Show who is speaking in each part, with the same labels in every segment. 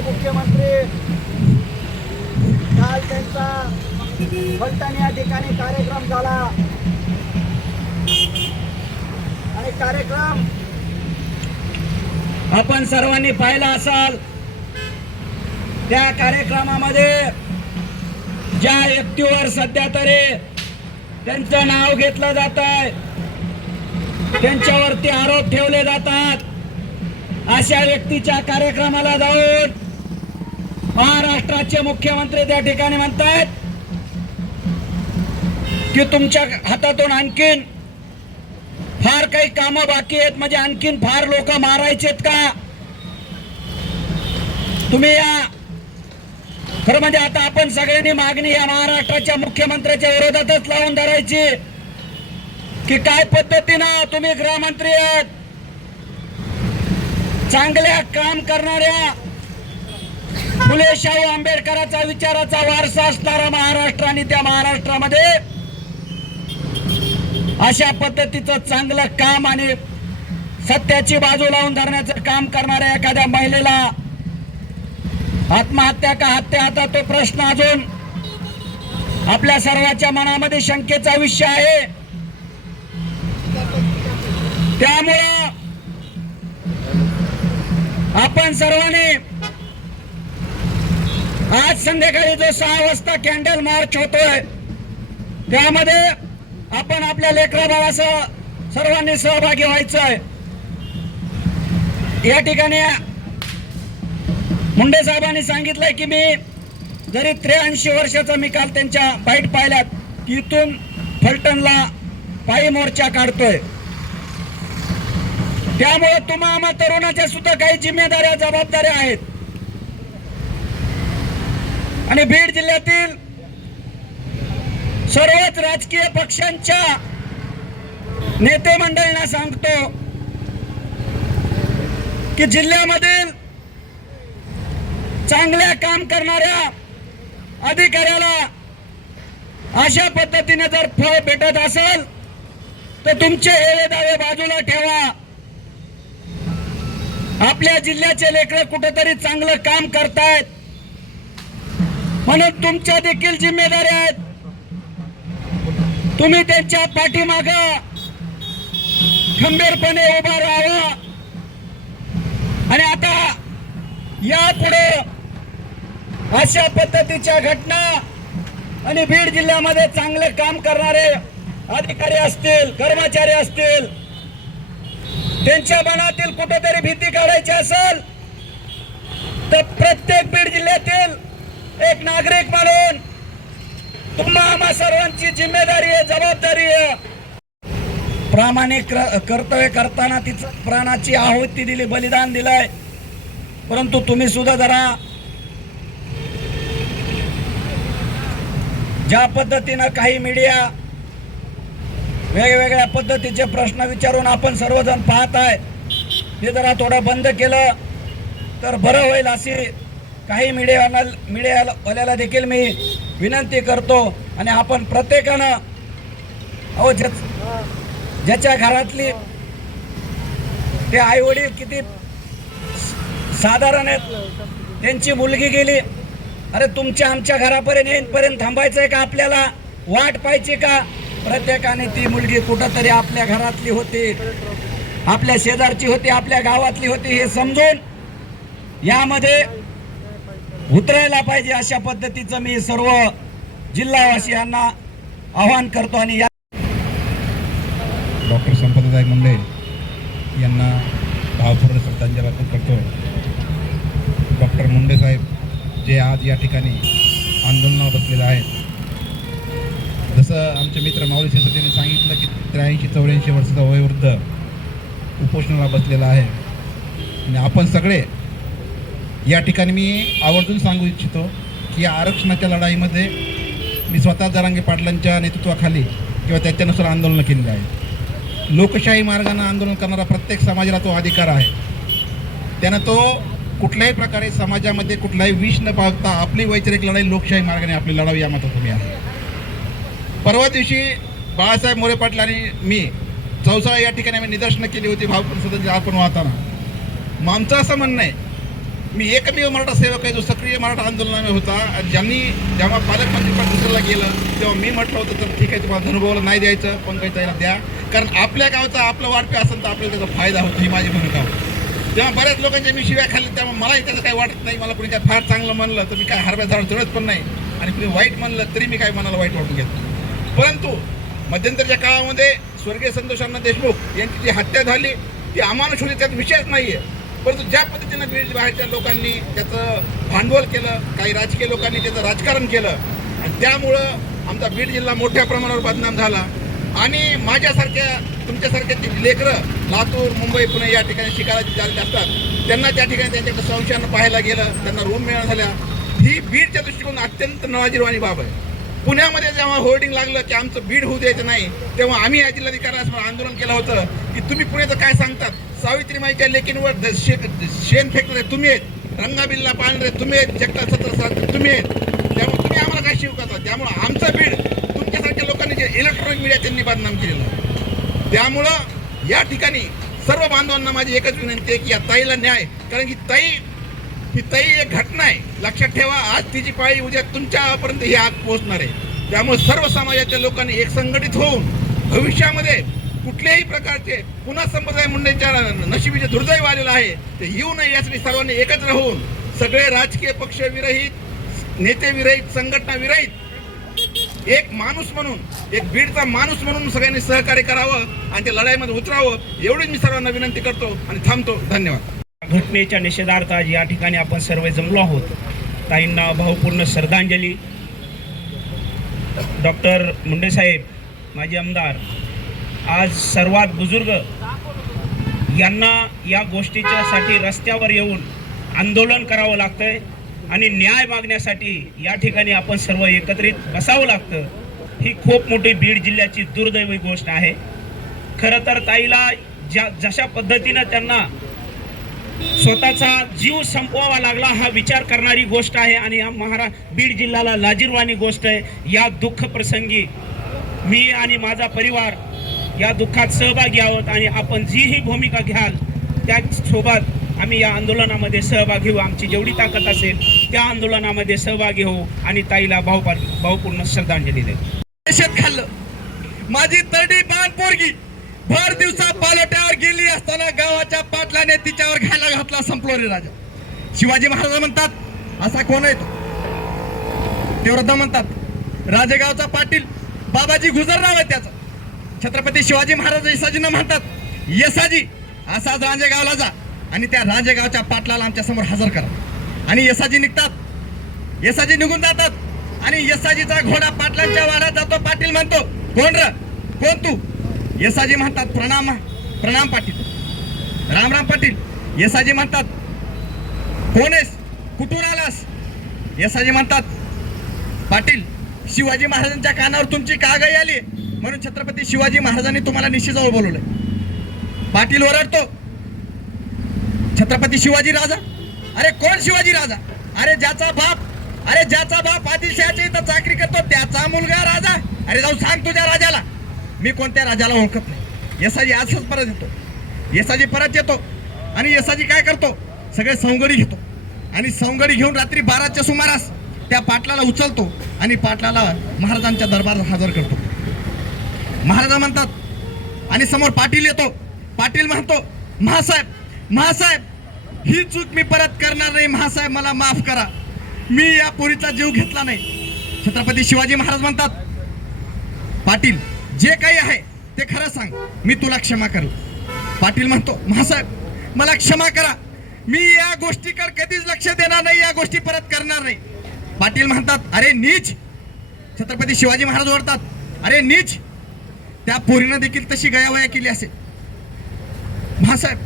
Speaker 1: राज्याचे मुख्यमंत्री काल त्यांचा फलटण या ठिकाणी कार्यक्रम झाला. आणि कार्यक्रम आपण सर्वांनी पाहिला असाल त्या कार्यक्रमामध्ये ज्या व्यक्तीवर सध्या तरी त्यांचं नाव घेतलं जात आहे त्यांच्यावरती आरोप ठेवले जातात. अशा व्यक्तीच्या कार्यक्रमाला जाऊन महाराष्ट्राचे मुख्यमंत्री त्या ठिकाणी म्हणतायत की तुमच्या हातातून आणखीन फार काही कामं बाकी आहेत म्हणजे आणखीन फार लोक मारायचेत का? तुम्ही या. खरं म्हणजे आता आपण सगळ्यांनी मागणी या महाराष्ट्राच्या मुख्यमंत्र्याच्या विरोधातच लावून धरायची. की काय पद्धतीनं तुम्ही गृहमंत्री आहेत? चांगल्या काम करणाऱ्या फुले शाहू आंबेडकरांचा विचाराचा वारसा असणारा महाराष्ट्र आणि त्या महाराष्ट्रामध्ये अशा पद्धतीचं चांगलं काम आणि सत्याची बाजू लावून धरण्याचं काम करणाऱ्या एखाद्या महिलेला आत्महत्या का हत्या आता तो प्रश्न अजून आपल्या सर्वांच्या मनामध्ये शंकेचा विषय आहे. त्यामुळं आपण सर्वांनी आज संध्याकाळी जो सहा वाजता कॅन्डल मार्च होतोय त्यामध्ये आपण आपल्या लेकरा भावासह सर्वांनी सहभागी व्हायचं आहे या ठिकाणी मुंडे साहेबांनी सांगितलंय की मी जरी त्र्याऐंशी वर्षाचा मी काल त्यांच्या बाईट पाहिल्यात की इथून फलटणला पायी मोर्चा काढतोय. त्यामुळे तुम्हा आम्हा तरुणाच्या सुद्धा काही जिम्मेदाऱ्या जबाबदाऱ्या आहेत. आणि बीड जिल्ह्यातील सर्वच राजकीय पक्षांच्या नेते मंडळींना सांगतो की जिल्ह्यामधील चांगल्या काम करणाऱ्या अधिकाऱ्याला अशा पद्धतीने जर फळ भेटत असेल तर तुमचे हेवे दावे बाजूला ठेवा. आपल्या जिल्ह्याचे लेकर कुठेतरी चांगलं काम करतायत. म्हणून तुमच्या देखील जिम्मेदाऱ्या आहेत. तुम्ही त्यांच्या पाठीमाग खंबीरपणे उभा राहावा. आणि आता यापुढे अशा पद्धतीच्या घटना आणि बीड जिल्ह्यामध्ये चांगले काम करणारे अधिकारी असतील कर्मचारी असतील त्यांच्या मनातील कुठेतरी भीती काढायची असेल तर प्रत्येक बीड जिल्ह्यातील एक नागरिक म्हणून तुम्हा आम्हा सर्वांची जिम्मेदारी आहे जबाबदारी आहे. प्रामाणिक कर्तव्य करताना तिचं प्राणाची आहुती दिली बलिदान दिलंय. परंतु तुम्ही सुद्धा जरा ज्या पद्धतीनं काही मीडिया वेगवेगळ्या पद्धतीचे प्रश्न विचारून आपण सर्वजण पाहत आहे ते जरा थोडं बंद केलं तर बरं होईल अशी काही मीडिया मीडियावाल्याला देखील मी विनंती करतो आणि आपण प्रत्येकानं अहो ज्या ज्याच्या घरातली ते आईवडील किती साधारण आहेत त्यांची मुलगी गेली अरे तुमच्या आमच्या घरापर्यंत येईपर्यंत आहे का आपल्याला? वाट पाहिजे का? प्रत्येकाने ती मुलगी कुठंतरी आपल्या घरातली होती आपल्या शेजारची होती आपल्या गावातली होती हे समजून यामध्ये उतरायला पाहिजे अशा पद्धतीचं मी सर्व जिल्हावासियांना आवाहन करतो आणि या
Speaker 2: डॉक्टर संपतदाय मुंडे यांना भावपूर्ण श्रद्धांजली अर्पण करतो. डॉक्टर मुंडे साहेब जे आज या ठिकाणी आंदोलनावर बसलेले आहेत. जसं आमचे मित्र माऊली शेतकऱ्यांनी सांगितलं की त्र्याऐंशी चौऱ्याऐंशी वर्षाचा वयोवृद्ध उपोषणाला बसलेला आहे. आणि आपण सगळे या ठिकाणी मी आवर्जून सांगू इच्छितो की या आरक्षणाच्या लढाईमध्ये मी स्वतः जरांगे पाटलांच्या नेतृत्वाखाली किंवा त्याच्यानुसार आंदोलनं केलेली आहे लोकशाही मार्गानं आंदोलन करणारा प्रत्येक समाजाला तो अधिकार आहे. त्यानं तो कुठल्याही प्रकारे समाजामध्ये कुठलाही विष न पावता आपली वैचारिक लढाई लोकशाही मार्गाने आपली लढावी या तुम्ही आहे परवा दिवशी बाळासाहेब मोरे पाटील आणि मी चौसाळा या ठिकाणी आम्ही निदर्शनं केली होती भावपूर सदस्य आपण वाहताना. मग आमचं असं म्हणणं आहे मी एकमेव मराठा सेवक आहे जो सक्रिय मराठा आंदोलनामध्ये होता. आणि ज्यांनी जेव्हा पालकमंत्री पद दुसऱ्याला गेलं तेव्हा मी म्हटलं होतं तर ठीक आहे तुम्हाला धनुभावाला नाही द्यायचं पण काही त्याला द्या. कारण आपल्या गावचा आपलं वाटपे असेल तर आपल्याला त्याचा फायदा होतो ही माझी भूमिका होती तेव्हा बऱ्याच लोकांच्या मी शिव्या खाल्ल्या त्यामुळे मलाही त्याचं काही वाटत नाही. मला कोणी काय फार चांगलं म्हणलं तर मी काय हरव्या झाड चढत पण नाही. आणि कुणी वाईट म्हणलं तरी मी काय मनाला वाईट वाटून घेतो परंतु मध्यंतरच्या काळामध्ये स्वर्गीय संतोषांना देशमुख यांची जी हत्या झाली ती अमानुष होती त्यात विषयच नाही आहे परंतु ज्या पद्धतीनं बीड बाहेरच्या लोकांनी त्याचं भांडवल केलं काही राजकीय लोकांनी त्याचं राजकारण केलं आणि त्यामुळं आमचा बीड जिल्हा मोठ्या प्रमाणावर बदनाम झाला. आणि माझ्यासारख्या तुमच्यासारख्या जी लेकरं लातूर मुंबई पुणे या ठिकाणी शिकायला चालले असतात त्यांना त्या ठिकाणी त्यांच्याकडे संशयानं पाहायला गेलं त्यांना रूम मिळाल्या झाल्या ही बीडच्या दृष्टिकोन अत्यंत नवाजीरवाणी बाब आहे. पुण्यामध्ये जेव्हा होर्डिंग लागलं की आमचं बीड होऊ द्यायचं नाही तेव्हा आम्ही या जिल्हाधिकाऱ्यासमोर आंदोलन केलं होतं की तुम्ही पुण्याचं काय सांगतात? सावित्रीमाईच्या लेकींवर द- शे शेण फेकणारे तुम्ही आहेत रंगाबिल्ला पाळणारे तुम्ही आहेत जगताप सत्र साधणारे तुम्ही आहेत. त्यामुळे तुम्ही आम्हाला काय शिव करता? त्यामुळं आमचं बीड तुमच्यासारख्या लोकांनी जे इलेक्ट्रॉनिक मीडिया त्यांनी बदनाम केलेलं त्यामुळं या ठिकाणी सर्व बांधवांना माझी एकच विनंती आहे की या ताईला न्याय कारण की ताई ही ताई एक घटना आहे. लक्षात ठेवा आज तिची पाळी उद्या तुमच्यापर्यंत ही आग पोहोचणार आहे. त्यामुळे सर्व समाजाच्या लोकांनी एक संघटित होऊन भविष्यामध्ये कुठल्याही प्रकारचे पुन्हा संप्रदाय मुंडेच्या नशिबीचे दुर्दैव आलेलं आहे ते येऊ नये यासाठी सर्वांनी एकत्र होऊन सगळे राजकीय पक्ष विरहित नेते विरहित संघटना विरहित एक माणूस म्हणून एक बीडचा माणूस म्हणून सगळ्यांनी सहकार्य करावं आणि त्या लढाईमध्ये उतरावं एवढीच मी सर्वांना विनंती करतो आणि थांबतो. धन्यवाद.
Speaker 3: घटनेच्या निषेधार्थ आज या ठिकाणी आपण सर्व जमलो आहोत. ताईंना भावपूर्ण श्रद्धांजली. डॉक्टर मुंडेसाहेब माजी आमदार आज सर्वात बुजुर्ग यांना या गोष्टीच्यासाठी रस्त्यावर येऊन आंदोलन करावं लागतंय आणि न्याय मागण्यासाठी या ठिकाणी आपण सर्व एकत्रित बसावं लागतं. ही खूप मोठी बीड जिल्ह्याची दुर्दैवी गोष्ट आहे. खरं तर ताईला ज्या जशा पद्धतीनं त्यांना स्वतःचा जीव संपवावा लागला हा विचार करणारी गोष्ट आहे आणि या महारा बीड जिल्ह्याला लाजीरवाणी गोष्ट आहे. या दुःख प्रसंगी मी आणि माझा परिवार या दुःखात सहभागी आहोत आणि आपण जी ही भूमिका घ्याल. त्यासोबत आम्ही या आंदोलनामध्ये सहभागी होऊ. आमची जेवढी ताकद असेल त्या आंदोलनामध्ये सहभागी होऊ आणि ताईला भाऊ भावपूर्ण श्रद्धांजली देऊ.
Speaker 4: शेत खाल्लं. माझी तडी बाण पोरगी. भर दिवसा पालोट्यावर गेली असताना गावाच्या पाटलाने तिच्यावर घ्यायला घातला संपलो रे राजा. शिवाजी महाराज म्हणतात असा कोण आहे तो? ते वृद्ध म्हणतात राजेगावचा पाटील बाबाजी गुजर नाव आहे त्याचं. छत्रपती शिवाजी महाराज येसाजींना म्हणतात येसाजी असाच राजेगावला जा आणि त्या राजेगावच्या पाटलाला आमच्यासमोर हजर करा. आणि येसाजी निघतात. येसाजी निघून जातात. आणि येसाजीचा घोडा पाटलांच्या वाड्यात जातो. पाटील म्हणतो कोण र? कोण तू? येसाजी म्हणतात प्रणाम प्रणाम पाटील. राम राम पाटील. येसाजी म्हणतात कोण आहेस? कुठून आलास? येसाजी म्हणतात पाटील शिवाजी महाराजांच्या कानावर तुमची कागाई आली म्हणून छत्रपती शिवाजी महाराजांनी तुम्हाला निशीजवळ बोलवलंय. पाटील ओरडतो छत्रपती शिवाजी राजा? अरे कोण शिवाजी राजा? अरे ज्याचा बाप अरे ज्याचा बाप आदिलशहाच्या इथं चाकरी करतो त्याचा मुलगा राजा. अरे जाऊ सांग तुझ्या राजाला. मी कोणत्या राजाला ओळखत नाही. येसाजी आजच परत येतो. येसाजी परत येतो आणि येसाजी काय करतो? सगळे सवंगडी घेतो. आणि सवंगडी घेऊन रात्री बाराच्या सुमारास त्या पाटलाला उचलतो आणि पाटलाला महाराजांच्या दरबारात हजर करतो. महाराजा म्हणतात आणि समोर पाटील येतो. पाटील म्हणतो महासाहेब महासाहेब ही चूक मी परत करणार नाही. महासाहेब मला माफ करा. मी या पोरीचा जीव घेतला नाही. छत्रपती शिवाजी महाराज म्हणतात पाटील जे काही आहे ते खरं सांग. मी तुला क्षमा करू. पाटील म्हणतो महासाहेब मला क्षमा करा. मी या गोष्टीकडे कधीच लक्ष देणार नाही या गोष्टी परत करणार नाही. पाटील म्हणतात अरे नीच. छत्रपती शिवाजी महाराज ओरतात अरे नीच. त्या पोरीनं देखील तशी गयावया केली असेल. महासाहेब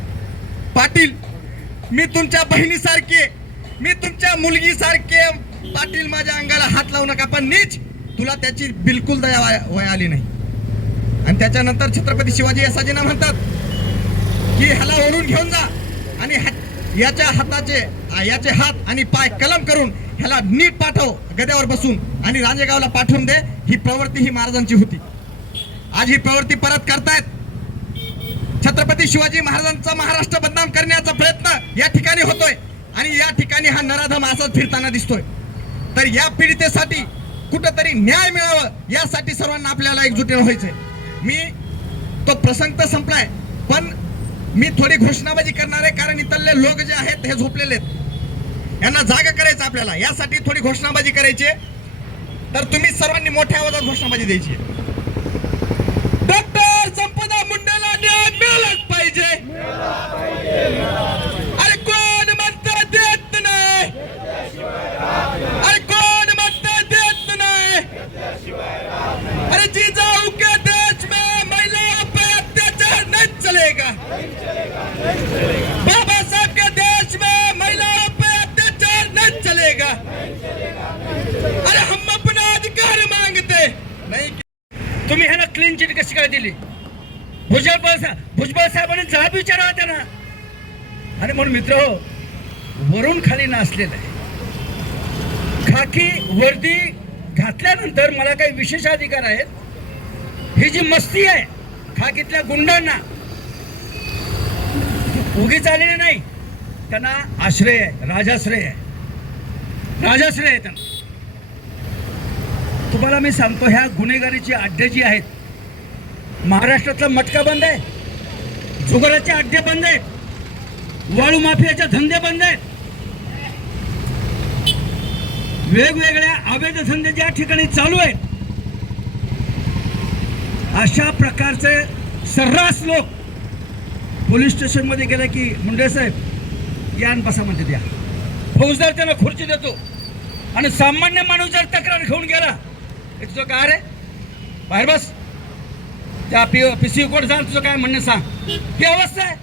Speaker 4: पाटील मी तुमच्या बहिणीसारखी मी तुमच्या मुलगीसारखे पाटील माझ्या अंगाला हात लावू नका पण नीच. तुला त्याची बिलकुल दया वया- वया आली नाही. आणि त्याच्यानंतर छत्रपती शिवाजी यसाजींना म्हणतात की ह्याला ओढून घेऊन जा. आणि याच्या हाताचे याचे हात आणि पाय कलम करून ह्याला नीट पाठव गद्यावर बसून. आणि राजेगावला पाठवून दे. ही प्रवृत्ती ही महाराजांची होती. आज ही प्रवृत्ती परत करतायत. छत्रपती शिवाजी महाराजांचा महाराष्ट्र बदनाम करण्याचा प्रयत्न या ठिकाणी होतोय. आणि आणि या ठिकाणी हा नराधम असाच फिरताना दिसतोय. तर या पीडितेसाठी कुठंतरी न्याय मिळावं यासाठी सर्वांना आपल्याला एकजुटीनं व्हायचंय. मी तो प्रसंग तर संपलाय पण मी थोडी घोषणाबाजी करणार आहे कारण इथले लोक जे आहेत हे झोपलेले आहेत. यांना जागा करायचं आपल्याला यासाठी थोडी घोषणाबाजी करायची तर तुम्ही सर्वांनी मोठ्या आवाजात घोषणाबाजी द्यायची डॉक्टर संपदा मुंडेला न्याय मिळालाच पाहिजे. चलेगा। बाबा साहब के देश में महिलाओं पे अत्याचार नहीं चलेगा। अरे हम अपना अधिकार मांगते। नहीं
Speaker 1: तुम्ही ह्याला क्लीन चिट कशी काय दिली? भुजबळ सा- भुजबळ साहेबांनी जाब विचारावा त्यांना. आणि म्हणून मित्र हो वरून खाली नाचलेलं आहे. खाकी वर्दी घातल्यानंतर मला काही विशेष अधिकार आहेत. ही जी मस्ती आहे खाकीतल्या गुंडांना उगीच आलेले नाही. त्यांना आश्रय आहे राजाश्रय आहे. राजाश्रय आहे त्यांना. तुम्हाला मी सांगतो ह्या गुन्हेगारीची अड्डे जी आहेत महाराष्ट्रातला मटका बंद आहे जुगाराचे अड्डे बंद आहेत वाळू माफियाचे धंदे बंद आहेत. वेगवेगळ्या अवैध धंदे ज्या ठिकाणी चालू आहेत अशा प्रकारचे सर्रास लोक पोलीस स्टेशनमध्ये गेला की मुंडे साहेब या आणि बसा म्हणते द्या. फौजदार त्यांना खुर्ची देतो आणि सामान्य माणूस जर तक्रार घेऊन गेला तुझं काय रे? बाहेर बस. त्या पी पी सी कोर्ट जा तुझं काय म्हणणं सांग. ही अवस्था आहे.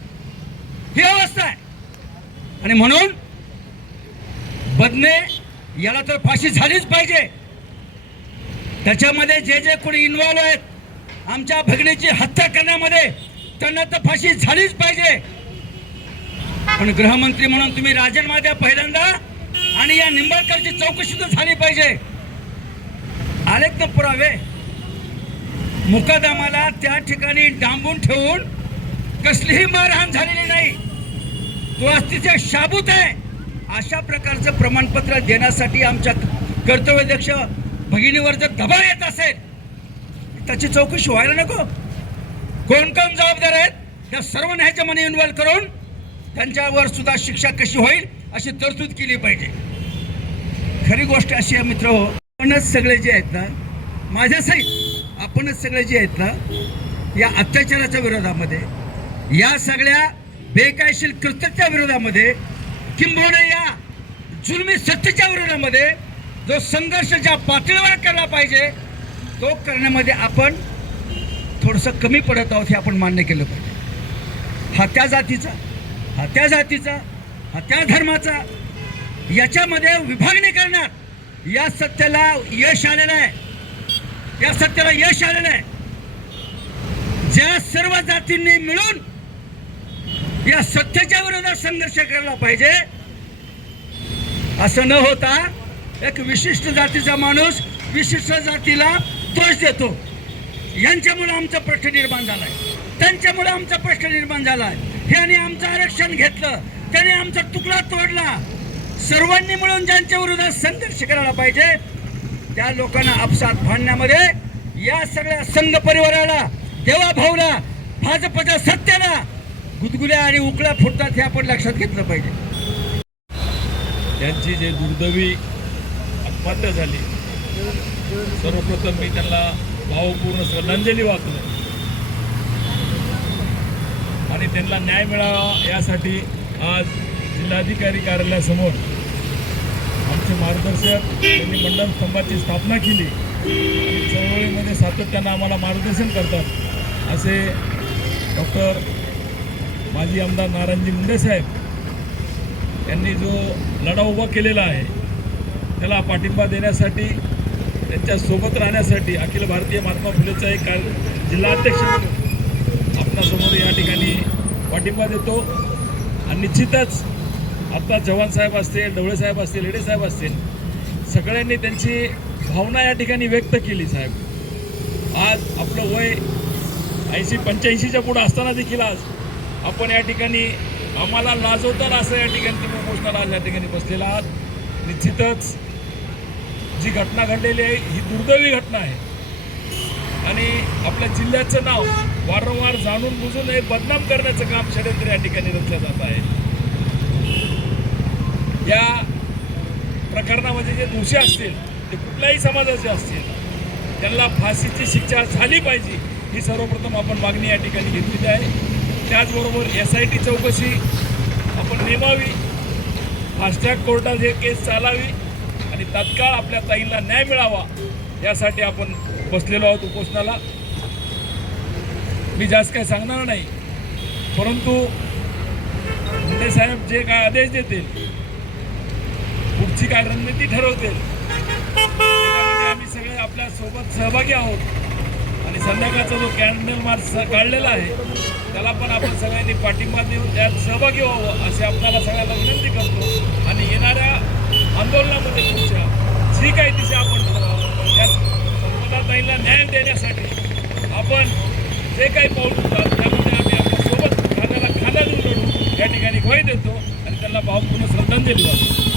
Speaker 1: ही अवस्था आहे. आणि म्हणून बदने याला तर फाशी झालीच पाहिजे. त्याच्यामध्ये जे जे कोणी इन्वॉल्व्ह आहेत आमच्या भगिनीची हत्या करण्यामध्ये त्यांना तर फाशी झालीच पाहिजे. पण गृहमंत्री म्हणून तुम्ही राजीनामा द्या पहिल्यांदा आणि या निंबाळकरची चौकशी तर झाली पाहिजे. आलेत ना पुरावे? मुकादामाला त्या ठिकाणी डांबून ठेवून कसलीही मारहाण झालेली नाही. तो अस्तिचे शाबूत आहे. अशा प्रकारचं प्रमाणपत्र देण्यासाठी आमच्या कर्तव्याध्यक्ष भगिनीवर जर दबाव येत असेल त्याची चौकशी व्हायला नको. कोण कोण जबाबदार आहेत त्या सर्व ह्याच्यामध्ये इन्व्हॉल्व करून त्यांच्यावर सुद्धा शिक्षा कशी होईल अशी तरतूद केली पाहिजे. खरी गोष्ट अशी आहे मित्र आपणच सगळे जे आहेत ना माझ्या सहित आपणच सगळे जे आहेत ना या अत्याचाराच्या विरोधामध्ये या सगळ्या बेकायशीर कृत्याच्या विरोधामध्ये किंबहुना या जुलमी सत्तेच्या विरोधामध्ये जो संघर्ष ज्या पातळीवर केला पाहिजे तो करण्यामध्ये आपण थोडंसं कमी पडत आहोत हे आपण मान्य केलं पाहिजे. हा त्या जातीचा हा त्या जातीचा हा त्या धर्माचा याच्यामध्ये विभागणी करण्यात या सत्याला यश आलेलं आहे. या सत्याला यश आलेलं आहे. ज्या सर्व जातींनी मिळून या सत्तेच्या विरोधात संघर्ष करायला पाहिजे असं न होता एक विशिष्ट जातीचा माणूस विशिष्ट जातीला दोष देतो. यांच्यामुळे आमचा प्रश्न निर्माण झाला आहे त्यांच्यामुळे आमचा प्रश्न निर्माण झाला आहे ह्याने आमचं आरक्षण घेतलं. त्याने आमचा तुकडा तोडला. सर्वांनी मिळून ज्यांच्या विरोधात संघर्ष करायला पाहिजे त्या लोकांना आपसात भांडण्यामध्ये या सगळ्या संघ परिवाराला देवा भाऊला भाजपच्या सत्तेला गुदगुल्या आणि उकळ्या फुटतात हे आपण लक्षात घेतलं पाहिजे.
Speaker 5: त्यांची जे दुर्दैवी आत्महत्या झाली सर्वप्रथम मी त्यांना भावपूर्ण श्रद्धांजली वाचलं. आणि त्यांना न्याय मिळावा यासाठी आज जिल्हाधिकारी कार्यालयासमोर आमचे मार्गदर्शक त्यांनी मंडल स्तंभाची स्थापना केली. चळवळीमध्ये सातत्यानं आम्हाला मार्गदर्शन करतात असे डॉक्टर माजी आमदार नारायणजी मुंडे साहेब यांनी जो लढा उभा केलेला आहे त्याला पाठिंबा देण्यासाठी त्यांच्यासोबत राहण्यासाठी अखिल भारतीय महात्मा फुलेचा एक काल जिल्हाध्यक्ष म्हणून आपणासमोर या ठिकाणी पाठिंबा देतो. आणि निश्चितच आता जवान साहेब असतील ढवळे साहेब असतील हेडे साहेब असतील सगळ्यांनी त्यांची भावना या ठिकाणी व्यक्त केली साहेब. आज आपलं वय ऐंशी पंच्याऐंशीच्या पुढं असताना देखील आज आपण या ठिकाणी आम्हाला लाजवताना असं या ठिकाणी तुम्ही उपोषणाला आज या ठिकाणी बसलेला आहात. निश्चितच जी घटना घडलेली आहे ही दुर्दैवी घटना आहे. आणि आपल्या जिल्ह्याचं नाव वारंवार जाणून बुजून हे बदनाम करण्याचं काम षडयंत्र या ठिकाणी रचलं जात आहे. या प्रकरणामध्ये जे दोषी असतील ते कुठल्याही समाजाचे असतील त्यांना फाशीची शिक्षा झाली पाहिजे ही सर्वप्रथम आपण मागणी या ठिकाणी घेतलेली आहे. त्याचबरोबर एस आय टी चौकशी आपण नेमावी. फास्टॅग कोर्टात हे केस चालावी. आणि तत्काळ आपल्या ताईंना न्याय मिळावा यासाठी आपण बसलेलो आहोत उपोषणाला. मी जास्त काही सांगणार नाही परंतु मुंडे साहेब जे काय आदेश देतील पुढची काय रणनीती ठरवतील आम्ही सगळे आपल्यासोबत सहभागी आहोत. आणि संध्याकाळचा जो कॅन्डल मार्च काढलेला आहे त्याला पण आपण सगळ्यांनी पाठिंबा देऊन त्यात सहभागी व्हावं असे आपल्याला सगळ्यांना विनंती करतो. आंदोलनामध्ये तुमच्या जी काही दिशा आपण ठरवावं संपदाताईंना न्याय देण्यासाठी आपण जे काही पाऊल उचलाल त्यामध्ये आम्ही आपल्यासोबत खाण्याला खाना देऊन लढू या ठिकाणी ग्वाही देतो आणि त्यांना भावपूर्ण श्रद्धांजली वाटतो